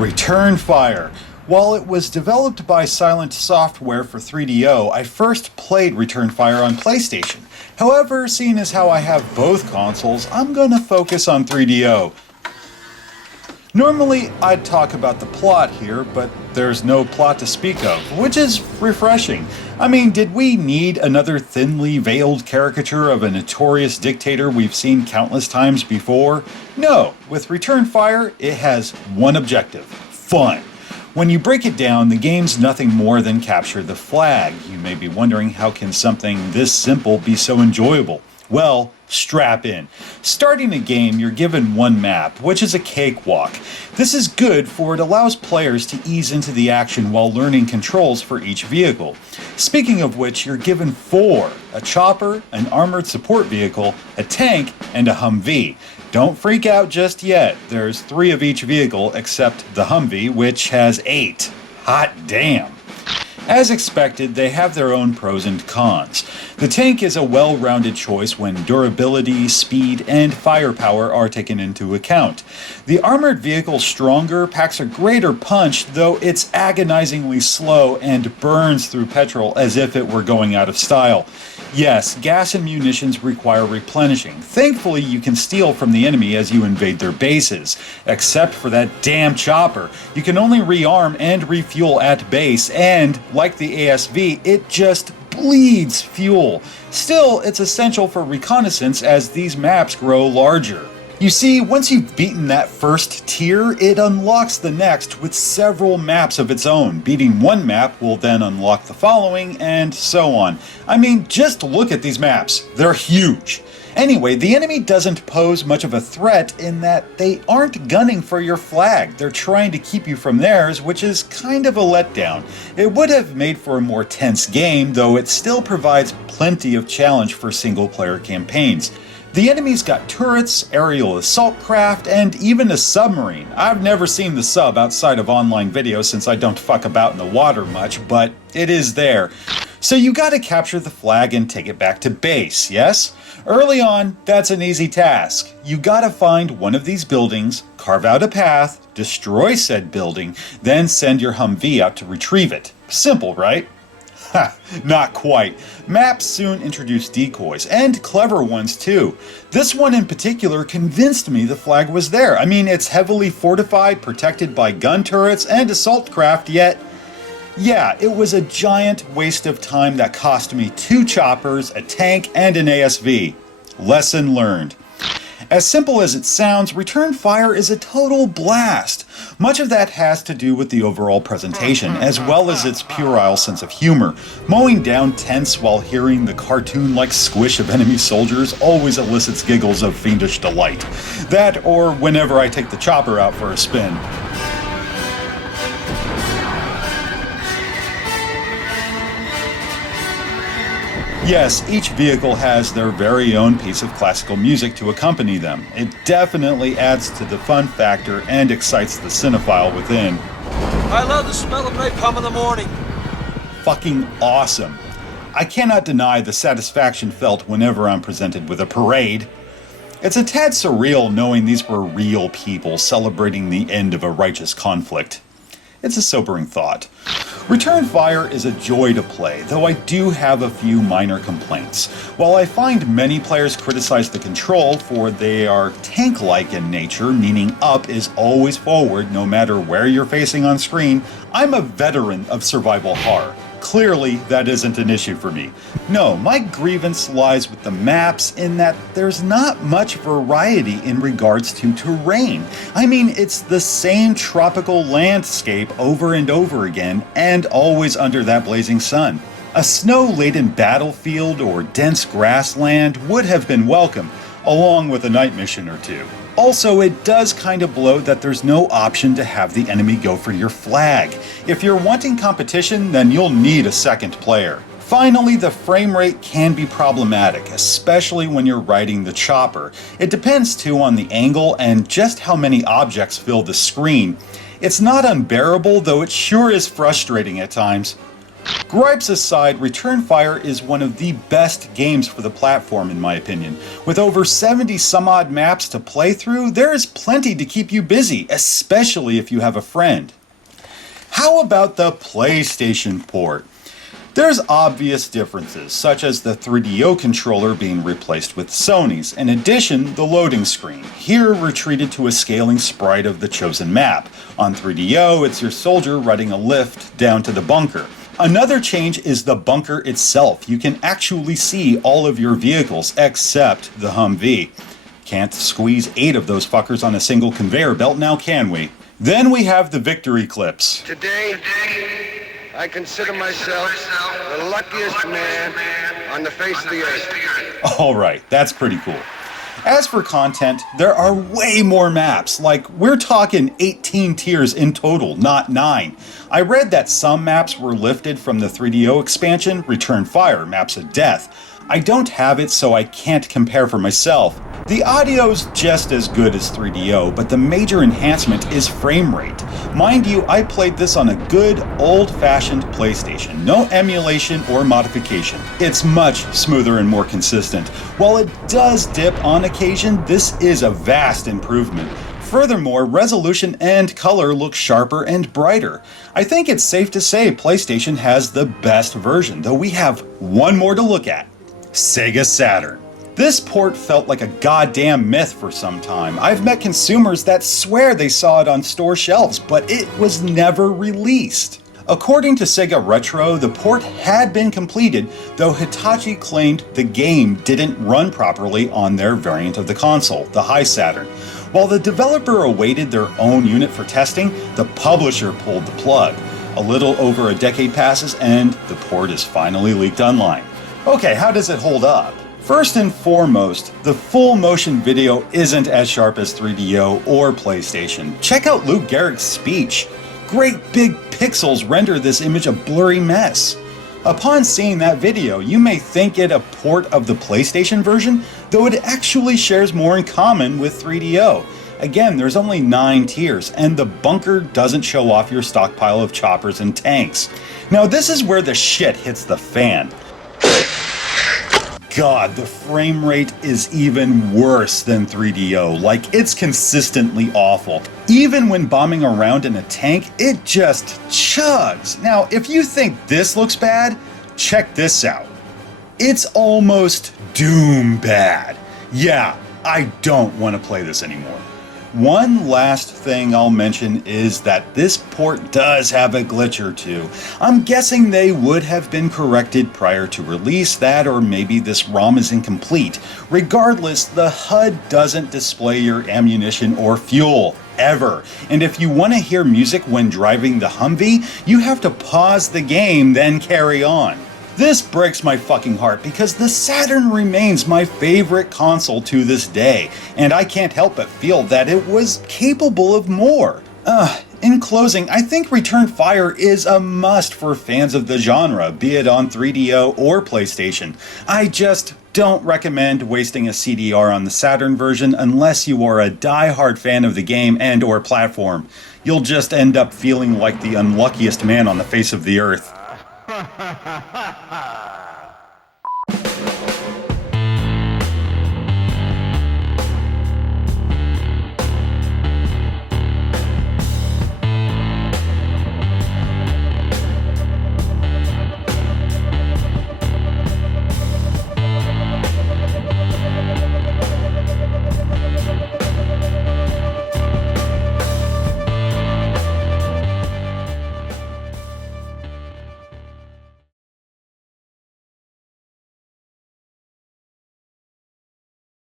Return Fire. While it was developed by Silent Software for 3DO, I first played Return Fire on PlayStation. However, seeing as how I have both consoles, I'm gonna focus on 3DO. Normally, I'd talk about the plot here, but there's no plot to speak of, which is refreshing. I mean, did we need another thinly veiled caricature of a notorious dictator we've seen countless times before? No, with Return Fire, it has one objective: fun. When you break it down, the game's nothing more than capture the flag. You may be wondering, how can something this simple be so enjoyable? Well, strap in. Starting a game, you're given one map, which is a cakewalk. This is good, for it allows players to ease into the action while learning controls for each vehicle. Speaking of which, you're given 4: a chopper, an armored support vehicle, a tank, and a Humvee. Don't freak out just yet. There's 3 of each vehicle except the Humvee, which has 8. Hot damn. As expected, they have their own pros and cons. The tank is a well-rounded choice when durability, speed, and firepower are taken into account. The armored vehicle stronger, packs a greater punch, though it's agonizingly slow and burns through petrol as if it were going out of style. Yes, gas and munitions require replenishing. Thankfully, you can steal from the enemy as you invade their bases. Except for that damn chopper. You can only rearm and refuel at base, and, like the ASV, it just bleeds fuel. Still, it's essential for reconnaissance as these maps grow larger. You see, once you've beaten that first tier, it unlocks the next with several maps of its own. Beating one map will then unlock the following, and so on. I mean, just look at these maps. They're huge. Anyway, the enemy doesn't pose much of a threat in that they aren't gunning for your flag. They're trying to keep you from theirs, which is kind of a letdown. It would have made for a more tense game, though it still provides plenty of challenge for single-player campaigns. The enemy's got turrets, aerial assault craft, and even a submarine. I've never seen the sub outside of online videos since I don't fuck about in the water much, but it is there. So you gotta capture the flag and take it back to base, yes? Early on, that's an easy task. You gotta find one of these buildings, carve out a path, destroy said building, then send your Humvee out to retrieve it. Simple, right? Ha, not quite. Maps soon introduced decoys, and clever ones too. This one in particular convinced me the flag was there. I mean, it's heavily fortified, protected by gun turrets and assault craft, yet yeah, it was a giant waste of time that cost me 2 choppers, a tank, and an ASV. Lesson learned. As simple as it sounds, Return Fire is a total blast. Much of that has to do with the overall presentation, as well as its puerile sense of humor. Mowing down tents while hearing the cartoon-like squish of enemy soldiers always elicits giggles of fiendish delight. That, or whenever I take the chopper out for a spin. Yes, each vehicle has their very own piece of classical music to accompany them. It definitely adds to the fun factor and excites the cinephile within. I love the smell of napalm in the morning. Fucking awesome. I cannot deny the satisfaction felt whenever I'm presented with a parade. It's a tad surreal knowing these were real people celebrating the end of a righteous conflict. It's a sobering thought. Return Fire is a joy to play, though I do have a few minor complaints. While I find many players criticize the control for they are tank-like in nature, meaning up is always forward no matter where you're facing on screen, I'm a veteran of survival horror. Clearly, that isn't an issue for me. No, my grievance lies with the maps in that there's not much variety in regards to terrain. I mean, it's the same tropical landscape over and over again, and always under that blazing sun. A snow-laden battlefield or dense grassland would have been welcome. along with a night mission or two. Also, it does kind of blow that there's no option to have the enemy go for your flag. If you're wanting competition, then you'll need a second player. Finally, the frame rate can be problematic, especially when you're riding the chopper. It depends too on the angle and just how many objects fill the screen. It's not unbearable, though it sure is frustrating at times. Gripes aside, Return Fire is one of the best games for the platform in my opinion. With over 70 some odd maps to play through, there is plenty to keep you busy, especially if you have a friend. How about the PlayStation port? There's obvious differences, such as the 3DO controller being replaced with Sony's. In addition, the loading screen, here retreated to a scaling sprite of the chosen map. On 3DO, it's your soldier riding a lift down to the bunker. Another change is the bunker itself. You can actually see all of your vehicles except the Humvee. Can't squeeze 8 of those fuckers on a single conveyor belt now, can we? Then we have the victory clips. Today, I consider myself the luckiest man on the face of the earth. Alright, that's pretty cool. As for content, there are way more maps, like we're talking 18 tiers in total, not 9. I read that some maps were lifted from the 3DO expansion, Return Fire, Maps of Death. I don't have it, so I can't compare for myself. The audio's just as good as 3DO, but the major enhancement is frame rate. Mind you, I played this on a good, old-fashioned PlayStation. No emulation or modification. It's much smoother and more consistent. While it does dip on occasion, this is a vast improvement. Furthermore, resolution and color look sharper and brighter. I think it's safe to say PlayStation has the best version, though we have one more to look at. Sega Saturn. This port felt like a goddamn myth for some time. I've met consumers that swear they saw it on store shelves, but it was never released. According to Sega Retro, the port had been completed, though Hitachi claimed the game didn't run properly on their variant of the console, the High Saturn. While the developer awaited their own unit for testing, the publisher pulled the plug. A little over a decade passes and the port is finally leaked online. Okay, how does it hold up? First and foremost, the full motion video isn't as sharp as 3DO or PlayStation. Check out Luke Garrick's speech. Great big pixels render this image a blurry mess. Upon seeing that video, you may think it a port of the PlayStation version, though it actually shares more in common with 3DO. Again, there's only 9 tiers, and the bunker doesn't show off your stockpile of choppers and tanks. Now this is where the shit hits the fan. God, the frame rate is even worse than 3DO, like it's consistently awful. Even when bombing around in a tank, it just chugs. Now, if you think this looks bad, check this out. It's almost doom bad. Yeah, I don't want to play this anymore. One last thing I'll mention is that this port does have a glitch or two. I'm guessing they would have been corrected prior to release, that or maybe this ROM is incomplete. Regardless, the HUD doesn't display your ammunition or fuel, ever. And if you want to hear music when driving the Humvee, you have to pause the game, then carry on. This breaks my fucking heart because the Saturn remains my favorite console to this day, and I can't help but feel that it was capable of more. In closing, I think Return Fire is a must for fans of the genre, be it on 3DO or PlayStation. I just don't recommend wasting a CDR on the Saturn version unless you are a die-hard fan of the game and or platform. You'll just end up feeling like the unluckiest man on the face of the earth. Ha ha ha ha!